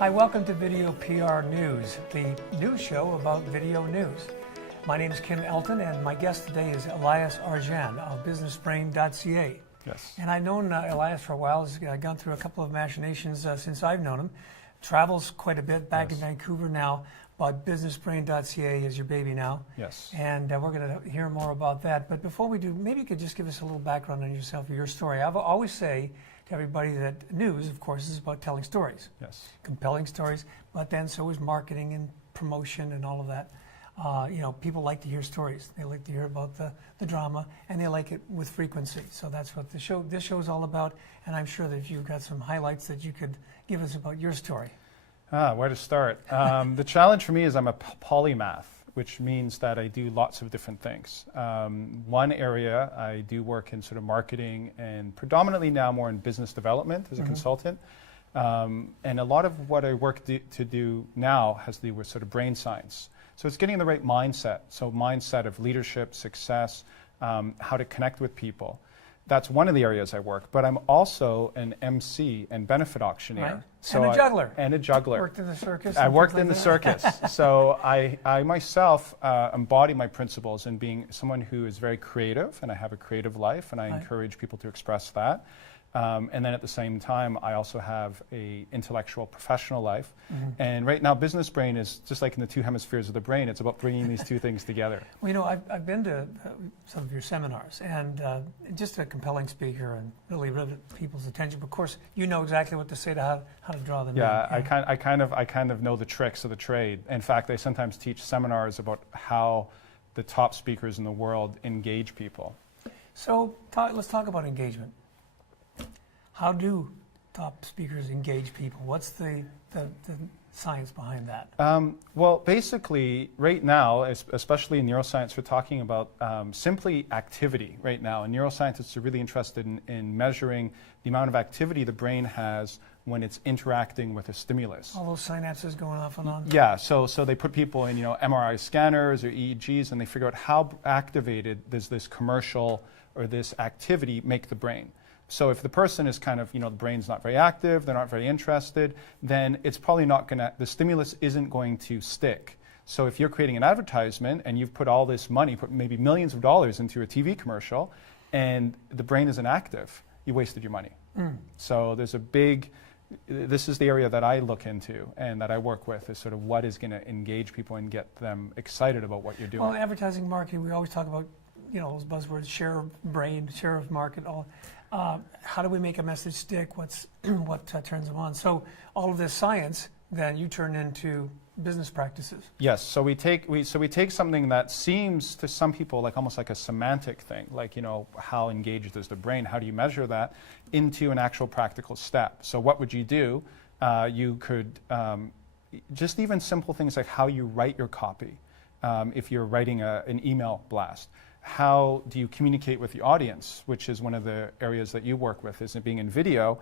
Hi, welcome to Video PR News, the news show about video news. My name is Kim Elton, and my guest today is Elias Arjan of businessbrain.ca. Yes. And I've known Elias for a while. He's gone through a couple of machinations since I've known him. Travels quite a bit, back in Vancouver now, but businessbrain.ca is your baby now. Yes. And we're going to hear more about that. But before we do, maybe you could just give us a little background on yourself or your story. I always say to everybody that news, of course, is about telling stories. Yes. Compelling stories, but then so is marketing and promotion and all of that. People like to hear stories. They like to hear about the drama, and they like it with frequency. So that's what this show is all about, and I'm sure that you've got some highlights that you could give us about your story. Where to start? The challenge for me is I'm a polymath, which means that I do lots of different things. One area, I do work in sort of marketing and predominantly now more in business development as a consultant. And a lot of what I work to do now has to do with sort of brain science. So it's getting the right mindset. So mindset of leadership, success, how to connect with people. That's one of the areas I work, but I'm also an MC and benefit auctioneer. Right. So and a juggler. And a juggler. Worked in the circus. I worked in the circus. So I myself embody my principles in being someone who is very creative, and I have a creative life, and I encourage people to express that. And then at the same time, I also have a intellectual professional life. And right now, Business Brain is just like in the two hemispheres of the brain. It's about bringing these two things together. Well, you know, I've been to some of your seminars, and just a compelling speaker and really rivet people's attention. But of course, you know exactly what to say to how to draw them in. I kind of know the tricks of the trade. In fact, I sometimes teach seminars about how the top speakers in the world engage people. So let's talk about engagement. How do top speakers engage people? What's the science behind that? Well, basically, right now, especially in neuroscience, we're talking about simply activity right now. And neuroscientists are really interested in measuring the amount of activity the brain has when it's interacting with a stimulus. All those synapses going off and on? Yeah, so they put people in MRI scanners or EEGs, and they figure out how activated does this commercial or this activity make the brain. So if the person is kind of, the brain's not very active, they're not very interested, then it's probably not going to, the stimulus isn't going to stick. So if you're creating an advertisement and you've put all this money, put maybe millions of dollars into a TV commercial, and the brain isn't active, you wasted your money. So there's this is the area that I look into and that I work with, is sort of what is going to engage people and get them excited about what you're doing. Well, advertising, marketing, we always talk about, those buzzwords, share of brain, share of market, all. How do we make a message stick? What turns them on? So all of this science, then you turn into business practices. Yes. So we take something that seems to some people almost like a semantic thing, like how engaged is the brain? How do you measure that? Into an actual practical step. So what would you do? You could just even simple things like how you write your copy. If you're writing an email blast. How do you communicate with the audience, which is one of the areas that you work with, is it being in video.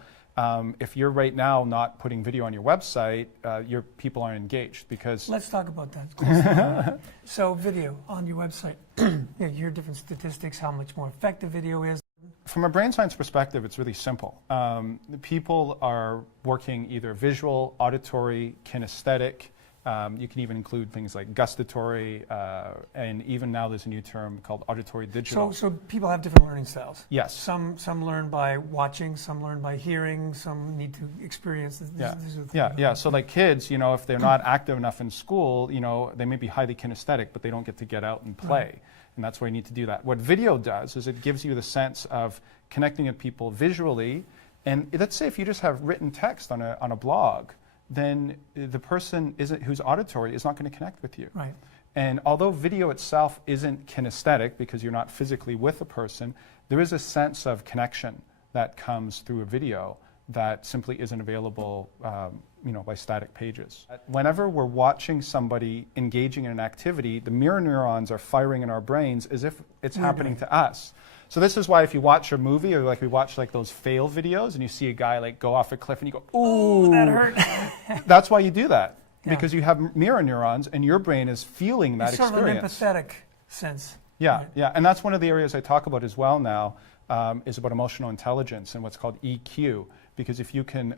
If you're right now not putting video on your website, your people aren't engaged because... Let's talk about that. So video on your website, you hear different statistics, how much more effective video is. From a brain science perspective, it's really simple. People are working either visual, auditory, kinesthetic. You can even include things like gustatory, and even now there's a new term called auditory digital. So people have different learning styles. Yes. Some learn by watching, some learn by hearing, some need to experience. Yeah. So like kids, if they're not active enough in school, they may be highly kinesthetic, but they don't get out and play. Right. And that's why you need to do that. What video does is it gives you the sense of connecting with people visually. And let's say if you just have written text on a blog, then the person who's auditory is not going to connect with you. Right. And although video itself isn't kinesthetic because you're not physically with a person, there is a sense of connection that comes through a video that simply isn't available by static pages. Whenever we're watching somebody engaging in an activity, the mirror neurons are firing in our brains as if it's happening to us. So this is why if you watch a movie or we watch those fail videos and you see a guy go off a cliff and you go, ooh, that hurt. That's why you do that. Yeah. Because you have mirror neurons and your brain is feeling that experience. Sort of an empathetic sense. Yeah, yeah. And that's one of the areas I talk about as well now, is about emotional intelligence and what's called EQ. because if you can,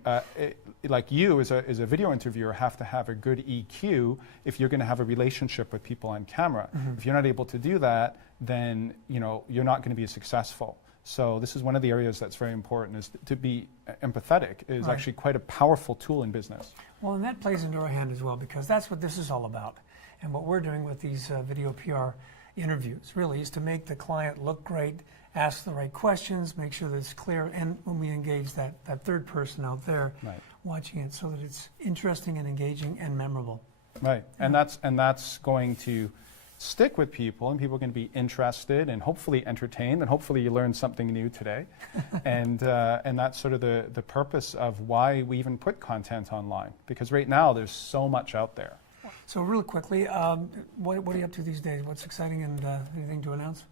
like you as a video interviewer have to have a good EQ if you're going to have a relationship with people on camera. If you're not able to do that, then you're not going to be successful. So this is one of the areas that's very important, is to be empathetic is actually quite a powerful tool in business. Well, and that plays into our hand as well, because that's what this is all about. And what we're doing with these video PR interviews really is to make the client look great, ask the right questions, make sure that it's clear, and when we engage that third person out there watching it, so that it's interesting and engaging and memorable. Right, and that's going to stick with people, and people are going to be interested and hopefully entertained, and hopefully you learned something new today. and that's sort of the purpose of why we even put content online, because right now there's so much out there. So real quickly, what are you up to these days? What's exciting, and anything to announce?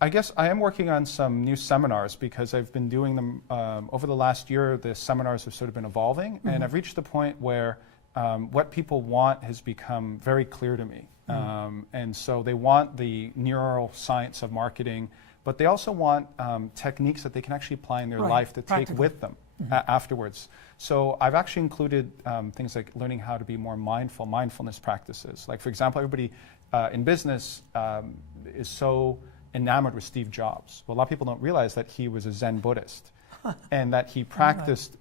I guess I am working on some new seminars, because I've been doing them over the last year. The seminars have sort of been evolving, and I've reached the point where what people want has become very clear to me. And so they want the neuroscience of marketing, but they also want techniques that they can actually apply in their life to take with them afterwards. So I've actually included things like learning how to be more mindfulness practices. Like, for example, everybody in business is so enamored with Steve Jobs. Well, a lot of people don't realize that he was a Zen Buddhist and that he practiced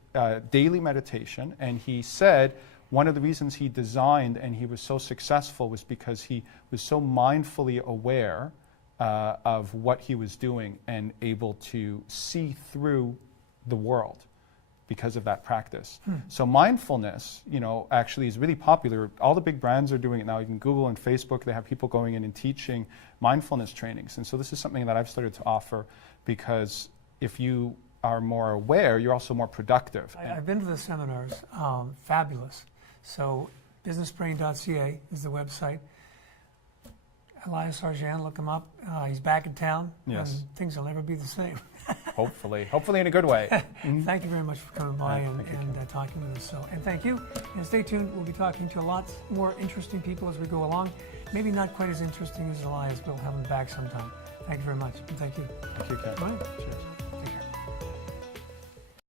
daily meditation, and he said one of the reasons he designed and he was so successful was because he was so mindfully aware of what he was doing and able to see through the world because of that practice. So mindfulness, actually is really popular. All the big brands are doing it now. Even Google and Facebook, they have people going in and teaching mindfulness trainings. And so this is something that I've started to offer, because if you are more aware, you're also more productive. I've been to the seminars, fabulous. So businessbrain.ca is the website. Elias Sargent, look him up. He's back in town, and things will never be the same. Hopefully in a good way. Thank you very much for coming by and talking with us. And thank you. And stay tuned. We'll be talking to lots more interesting people as we go along. Maybe not quite as interesting as Elias, but we'll have him back sometime. Thank you very much. And thank you. Thank you, Ken. All right. Cheers.